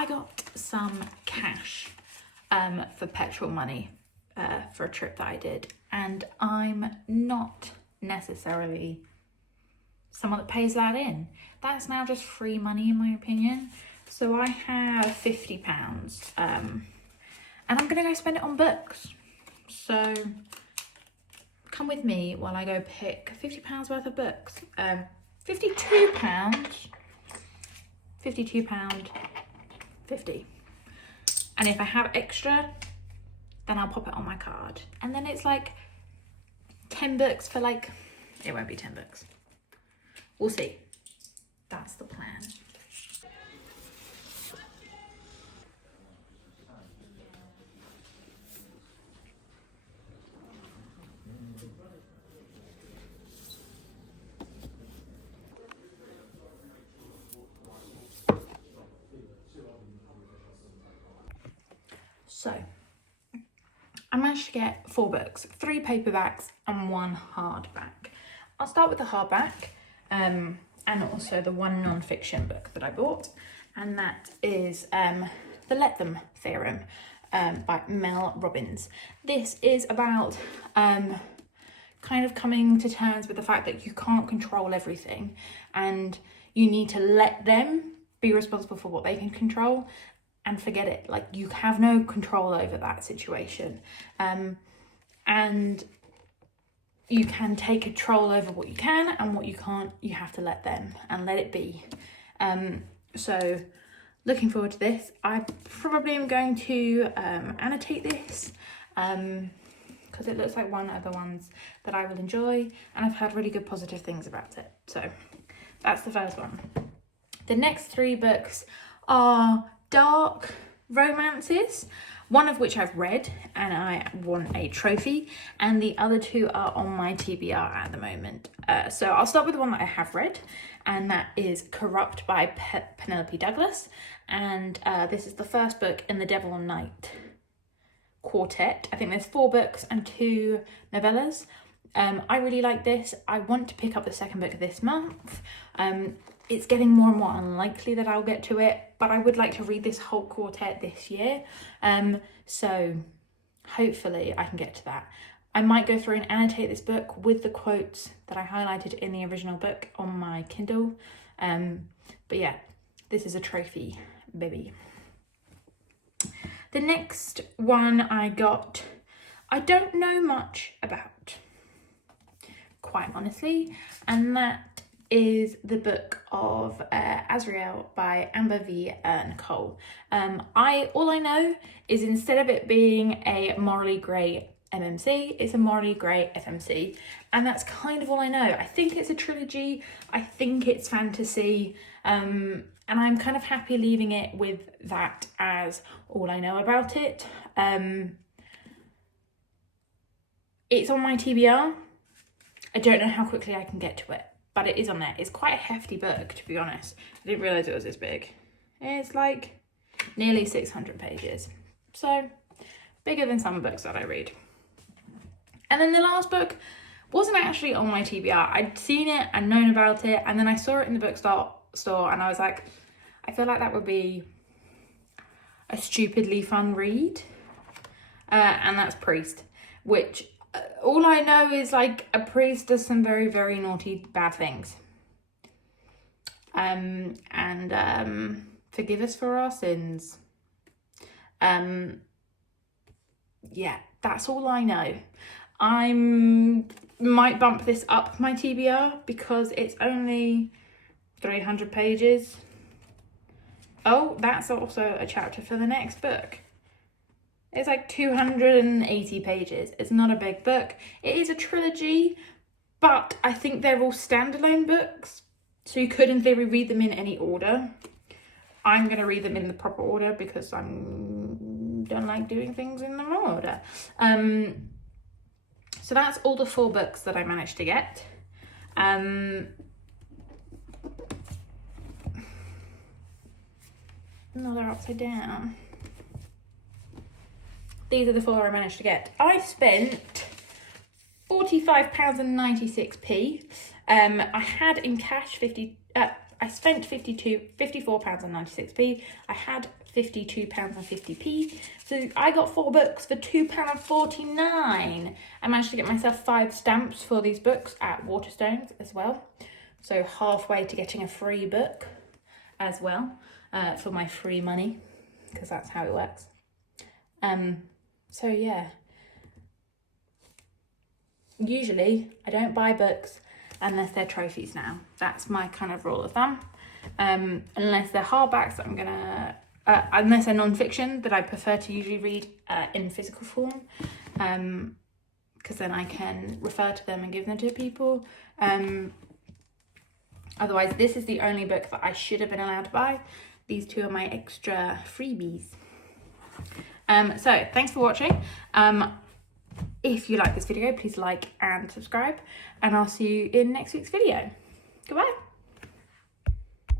I got some cash for petrol money for a trip that I did, and I'm not necessarily someone that pays that in. That's now just free money in my opinion. So I have £50 and I'm gonna go spend it on books. So come with me while I go pick £50 worth of books. £52, £50. And if I have extra, then I'll pop it on my card. And then it's like 10 books for like, it won't be 10 books. We'll see. That's the plan. So, I managed to get 4 books, 3 paperbacks and 1 hardback. I'll start with the hardback and also the one non-fiction book that I bought, and that is The Let Them Theorem by Mel Robbins. This is about kind of coming to terms with the fact that you can't control everything and you need to let them be responsible for what they can control and forget it. Like, you have no control over that situation, and you can take control over what you can, and what you can't, you have to let them and let it be. So looking forward to this. I probably am going to annotate this because it looks like one of the ones that I will enjoy, and I've heard really good positive things about it. So that's the first one. The next 3 books are dark romances, one of which I've read and I won a trophy, and the other 2 are on my TBR at the moment. So I'll start with the one that I have read, and that is Corrupt by Penelope Douglas, and this is the first book in the Devil and Night quartet. I think there's 4 books and 2 novellas. I really like this. I want to pick up the second book this month. It's getting more and more unlikely that I'll get to it, but I would like to read this whole quartet this year. So hopefully I can get to that. I might go through and annotate this book with the quotes that I highlighted in the original book on my Kindle. But yeah, this is a trophy, baby. The next one I got, I don't know much about, quite honestly, and that is the book of Azrael by Amber V. Nicole. All I know is, instead of it being a morally grey MMC, it's a morally grey FMC, and that's kind of all I know. I think it's a trilogy, I think it's fantasy, and I'm kind of happy leaving it with that as all I know about it. It's on my TBR. I don't know how quickly I can get to it, but it is on there. It's quite a hefty book, to be honest. I didn't realise it was this big. It's like nearly 600 pages. So bigger than some books that I read. And then the last book wasn't actually on my TBR. I'd seen it and known about it, and then I saw it in the bookstore and I was like, I feel like that would be a stupidly fun read. And that's Priest, which all I know is, like, a priest does some very, very naughty, bad things. And forgive us for our sins. Yeah, that's all I know. I might bump this up my TBR because it's only 300 pages. Oh, that's also a chapter for the next book. It's like 280 pages. It's not a big book. It is a trilogy, but I think they're all standalone books, so you could in theory read them in any order. I'm going to read them in the proper order because I don't like doing things in the wrong order. So that's all the 4 books that I managed to get. No, they're upside down. These are the 4 I managed to get. I spent £45.96. I had in cash I spent £54.96. I had £52.50. So I got 4 books for £2.49. I managed to get myself 5 stamps for these books at Waterstones as well. So halfway to getting a free book as well, for my free money, because that's how it works. So yeah, usually I don't buy books unless they're trophies now. That's my kind of rule of thumb. Unless they're hardbacks, unless they're non-fiction, that I prefer to usually read in physical form, because then I can refer to them and give them to people. Otherwise, this is the only book that I should have been allowed to buy. These 2 are my extra freebies. So thanks for watching. If you like this video, please like and subscribe, and I'll see you in next week's video. Goodbye.